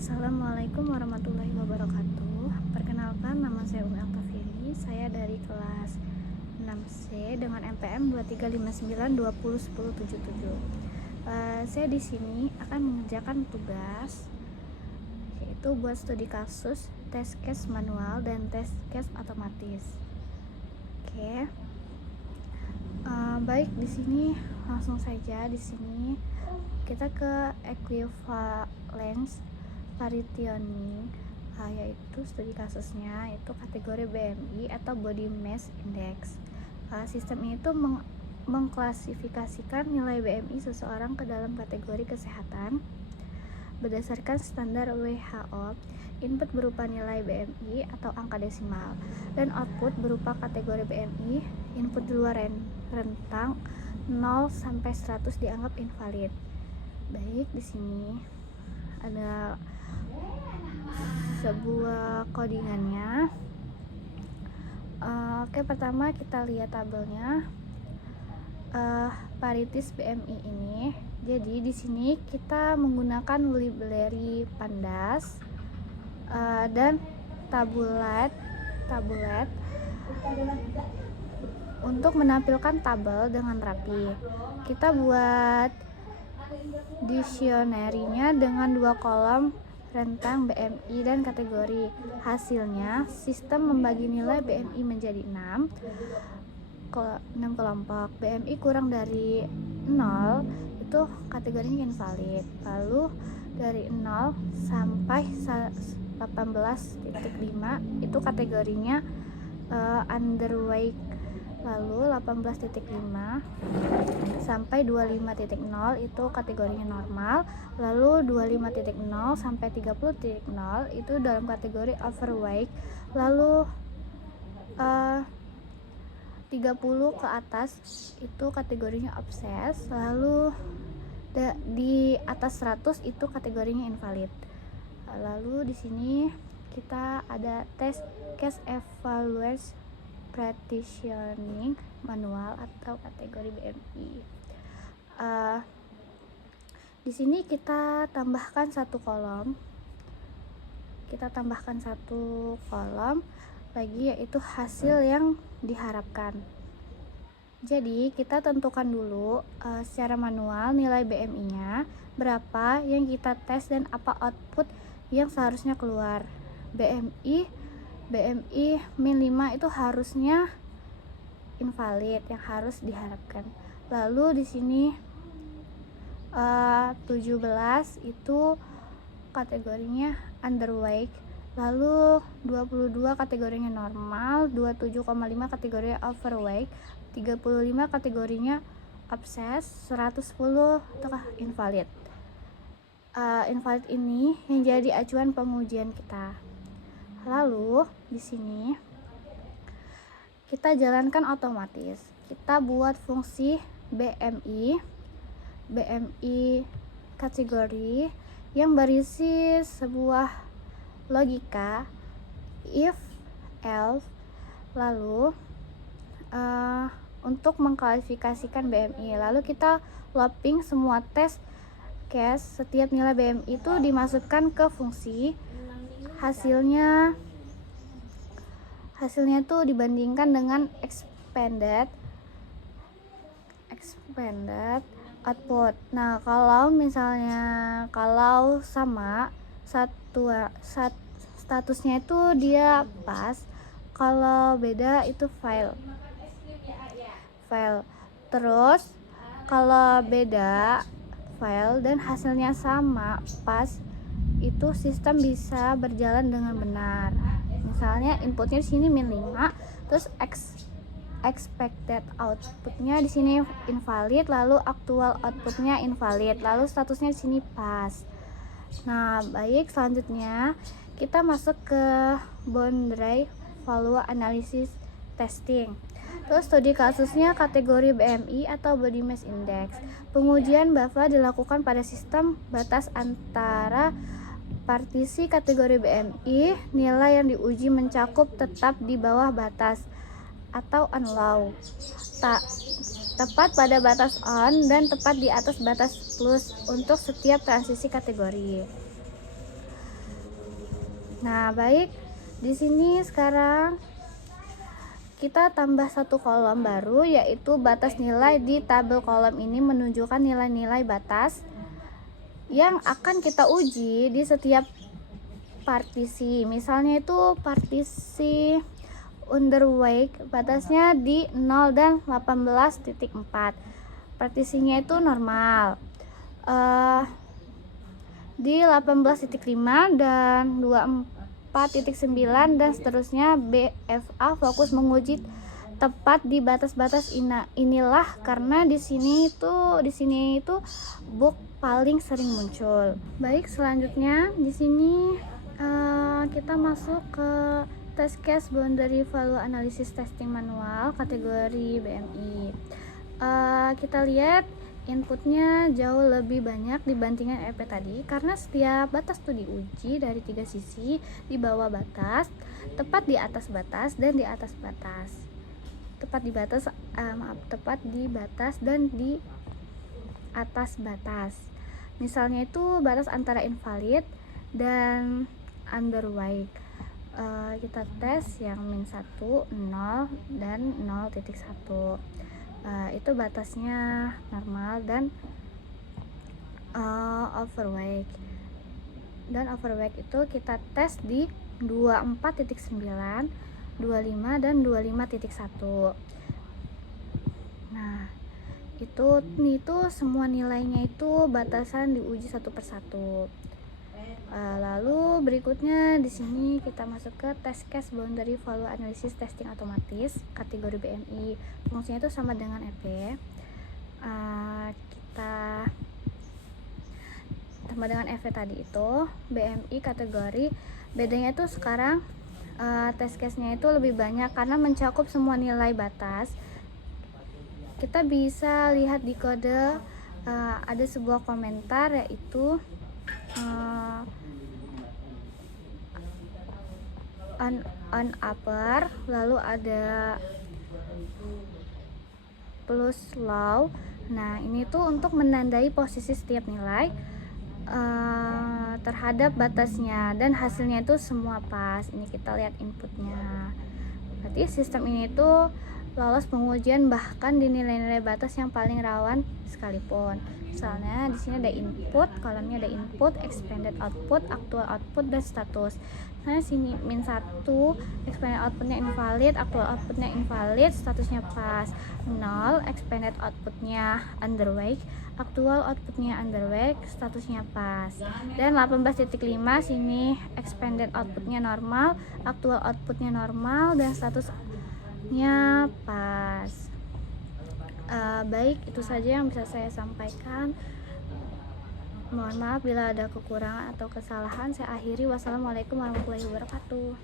Assalamualaikum warahmatullahi wabarakatuh. Perkenalkan, nama saya Umi Aktafiri. Saya dari kelas 6C dengan MPM 2359201077. Saya di sini akan mengerjakan tugas, yaitu buat studi kasus, test case manual dan test case otomatis. Oke. Baik, di sini langsung saja. Di sini kita ke equivalence partitioning, yaitu studi kasusnya itu kategori BMI atau Body Mass Index. Sistem ini tuh mengklasifikasikan nilai BMI seseorang ke dalam kategori kesehatan berdasarkan standar WHO. Input berupa nilai BMI atau angka desimal, dan output berupa kategori BMI. Input di luar rentang 0 sampai 100 dianggap invalid. Baik, di sini ada sebuah codingannya. Oke, pertama kita lihat tabelnya. Parities BMI ini. Jadi di sini kita menggunakan library Pandas dan tabulet untuk menampilkan tabel dengan rapi. Kita buat dictionary-nya dengan 2 kolom rentang BMI dan kategori. Hasilnya, sistem membagi nilai BMI menjadi 6 kelompok. BMI kurang dari 0 itu kategorinya invalid. Lalu dari 0 sampai 18.5 itu kategorinya underweight. Lalu 18.5 sampai 25.0 itu kategorinya normal. Lalu 25.0 sampai 30.0 itu dalam kategori overweight. Lalu 30 ke atas itu kategorinya obses. Lalu di atas 100 itu kategorinya invalid. Lalu di sini kita ada test case evaluation partitioning manual atau kategori BMI. Di sini kita tambahkan satu kolom. Lagi, yaitu hasil yang diharapkan. Jadi kita tentukan dulu secara manual nilai BMI-nya berapa yang kita tes dan apa output yang seharusnya keluar. BMI min 5 itu harusnya invalid, yang harus diharapkan. Lalu di sini 17 itu kategorinya underweight. Lalu 22 kategorinya normal, 27,5 kategorinya overweight, 35 kategorinya obses, 110 itu invalid. Invalid ini yang jadi acuan pengujian kita. Lalu di sini kita jalankan otomatis. Kita buat fungsi BMI kategori yang berisi sebuah logika if else. Lalu untuk mengklasifikasikan BMI, lalu kita looping semua tes case. Setiap nilai BMI itu dimasukkan ke fungsi. Hasilnya tuh dibandingkan dengan expanded output. Nah, kalau sama statusnya itu dia pas, kalau beda itu fail. Terus kalau beda fail dan hasilnya sama pas, itu sistem bisa berjalan dengan benar. Misalnya inputnya di sini min 5, terus expected outputnya di sini invalid, lalu actual outputnya invalid, lalu statusnya di sini pas. Nah, baik, selanjutnya kita masuk ke boundary value analysis testing. Terus studi kasusnya kategori BMI atau Body Mass Index. Pengujian BAVA dilakukan pada sistem batas antara partisi kategori BMI. Nilai yang diuji mencakup tetap di bawah batas atau unlow, tepat pada batas on dan tepat di atas batas plus untuk setiap transisi kategori. Nah, baik. Di sini sekarang kita tambah satu kolom baru, yaitu batas nilai. Di tabel kolom ini menunjukkan nilai-nilai batas yang akan kita uji di setiap partisi. Misalnya itu partisi underweight, batasnya di 0 dan 18.4. Partisinya itu normal. Di 18.5 dan 24.9 dan seterusnya. BFA fokus menguji tepat di batas-batas inilah karena di sini itu bug paling sering muncul. Baik, selanjutnya di sini kita masuk ke test case boundary value analysis testing manual kategori BMI. Kita lihat inputnya jauh lebih banyak dibandingkan EP tadi karena setiap batas tuh diuji dari 3 sisi, di bawah batas, tepat di atas batas, dan di atas batas. Tepat di batas dan di atas batas. Misalnya itu batas antara invalid dan underweight. Kita tes yang -1, 0, dan 0.1. Itu batasnya normal dan overweight. Dan overweight itu kita tes di 24.9, 25, dan 25.1. Nah, itu semua nilainya itu batasan diuji satu persatu. Lalu berikutnya di sini kita masuk ke test case boundary value analysis testing otomatis kategori BMI. Fungsinya itu sama dengan EP. Kita sama dengan EP tadi itu. BMI kategori bedanya itu sekarang test case-nya itu lebih banyak karena mencakup semua nilai batas. Kita bisa lihat di kode ada sebuah komentar, yaitu on upper, lalu ada plus low. Nah, ini tuh untuk menandai posisi setiap nilai terhadap batasnya, dan hasilnya itu semua pas. Ini kita lihat inputnya. Berarti sistem ini tuh lolos pengujian bahkan di nilai-nilai batas yang paling rawan sekalipun. Misalnya di sini ada input, kolomnya ada input, expanded output, actual output, dan status. Nah, sini -1, expanded outputnya invalid, actual outputnya invalid, statusnya pas. 0, expanded outputnya underweight, actual outputnya underweight, statusnya pas. Dan 18.5 sini expanded outputnya normal, actual outputnya normal, dan statusnya pas. Baik, itu saja yang bisa saya sampaikan. Mohon maaf bila ada kekurangan atau kesalahan. Saya akhiri. Wassalamualaikum warahmatullahi wabarakatuh.